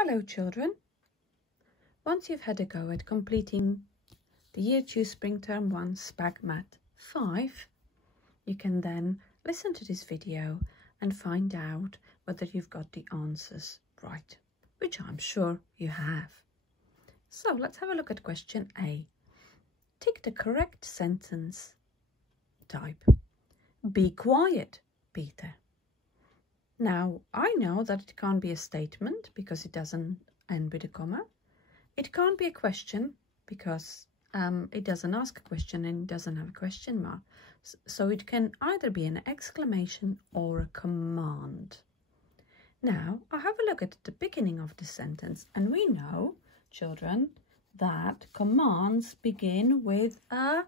Hello children. Once you've had a go at completing the Year 2 Spring Term 1 SPaG Mat 5, you can then listen to this video and find out whether you've got the answers right, which I'm sure you have. So let's have a look at question A. Tick the correct sentence type. Be quiet, Peter. Now, I know that it can't be a statement because it doesn't end with a comma. It can't be a question because it doesn't ask a question and it doesn't have a question mark. So it can either be an exclamation or a command. Now, I'll have a look at the beginning of the sentence, and we know, children, that commands begin with a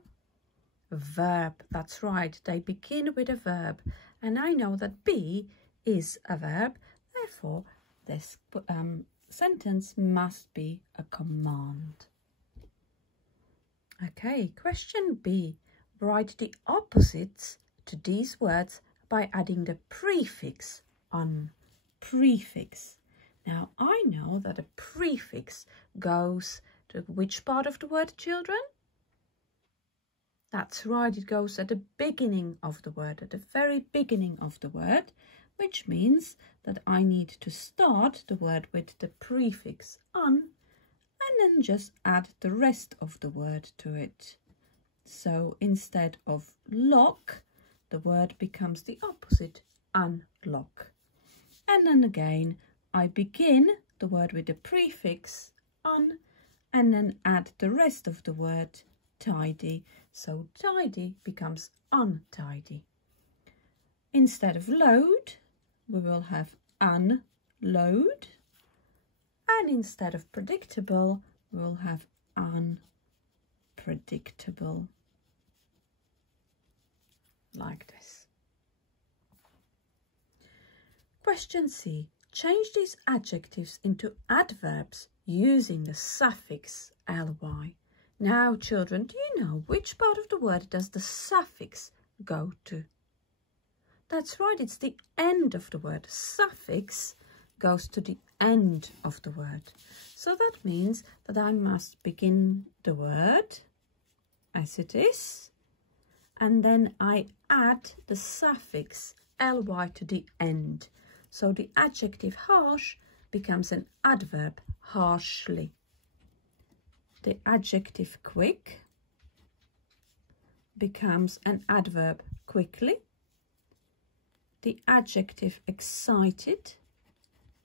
verb. That's right, they begin with a verb. And I know that be is a verb, therefore this sentence must be a command. Okay, question B. Write the opposites to these words by adding the prefix on. Prefix. Now I know that a prefix goes to which part of the word, children? That's right, it goes at the beginning of the word, at the very beginning of the word, which means that I need to start the word with the prefix on and then just add the rest of the word to it. So instead of lock, the word becomes the opposite, unlock. And then again, I begin the word with the prefix on and then add the rest of the word, tidy. So tidy becomes untidy. Instead of load, we will have unload. And instead of predictable, we will have unpredictable. Like this. Question C. Change these adjectives into adverbs using the suffix ly. Now, children, do you know which part of the word does the suffix go to? That's right, it's the end of the word. Suffix goes to the end of the word. So that means that I must begin the word as it is, and then I add the suffix ly to the end. So the adjective harsh becomes an adverb, harshly. The adjective quick becomes an adverb, quickly. The adjective excited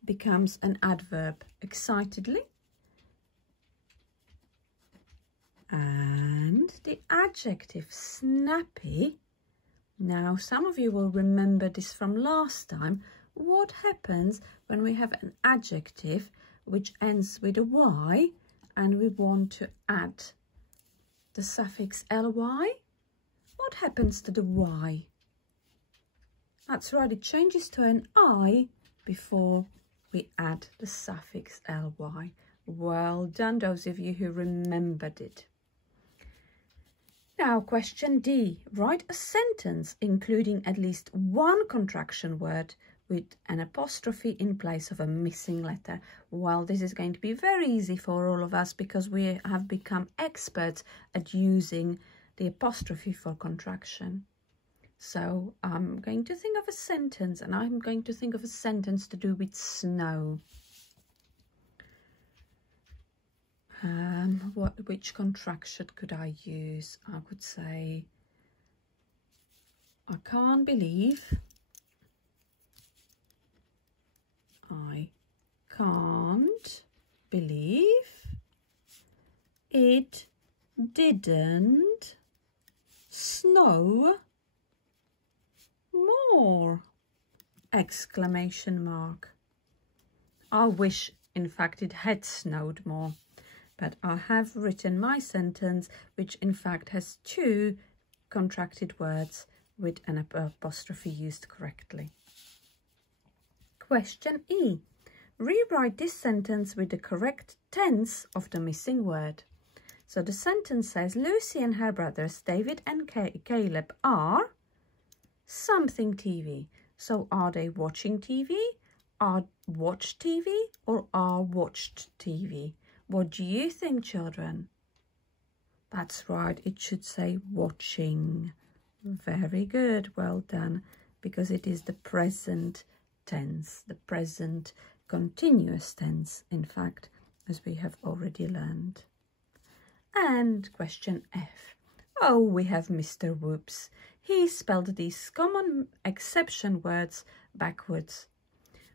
becomes an adverb, excitedly. And the adjective snappy, now some of you will remember this from last time. What happens when we have an adjective which ends with a y and we want to add the suffix ly? What happens to the y? That's right, it changes to an I before we add the suffix ly. Well done, those of you who remembered it. Now, question D. Write a sentence including at least one contraction word with an apostrophe in place of a missing letter. Well, this is going to be very easy for all of us because we have become experts at using the apostrophe for contraction. So I'm going to think of a sentence, and I'm going to think of a sentence to do with snow. Which contraction could I use? I could say, I can't believe it didn't snow more! Exclamation mark. I wish, in fact, it had snowed more. But I have written my sentence, which in fact has two contracted words with an apostrophe used correctly. Question E. Rewrite this sentence with the correct tense of the missing word. So the sentence says, Lucy and her brothers, David and Caleb, are something TV. So are they watching TV are watched TV or are watched TV? What do you think, children? That's right, it should say watching. Very good, well done, because it is the present tense, the present continuous tense, in fact, as we have already learned. And question F. Oh, we have Mr. Whoops. He spelled these common exception words backwards.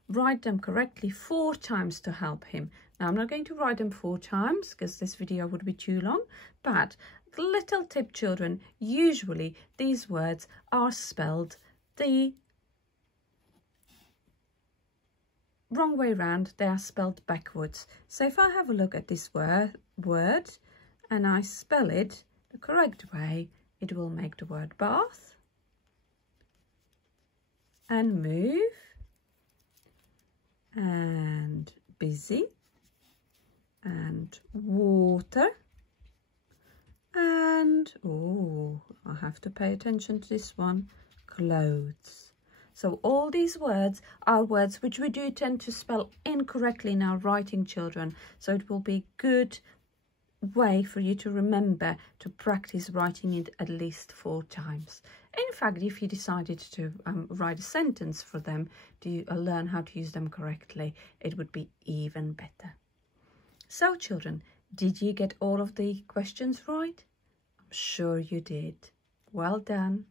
Write them correctly 4 times to help him. Now, I'm not going to write them 4 times because this video would be too long, but little tip, children, usually these words are spelled the wrong way round. They are spelled backwards. So if I have a look at this word and I spell it the correct way, it will make the word bath and move and busy and water and, oh, I have to pay attention to this one, clothes. So all these words are words which we do tend to spell incorrectly in our writing, children. So it will be good way for you to remember to practice writing it at least 4 times. In fact, if you decided to write a sentence for them to learn how to use them correctly, it would be even better. So, children, did you get all of the questions right? I'm sure you did. Well done.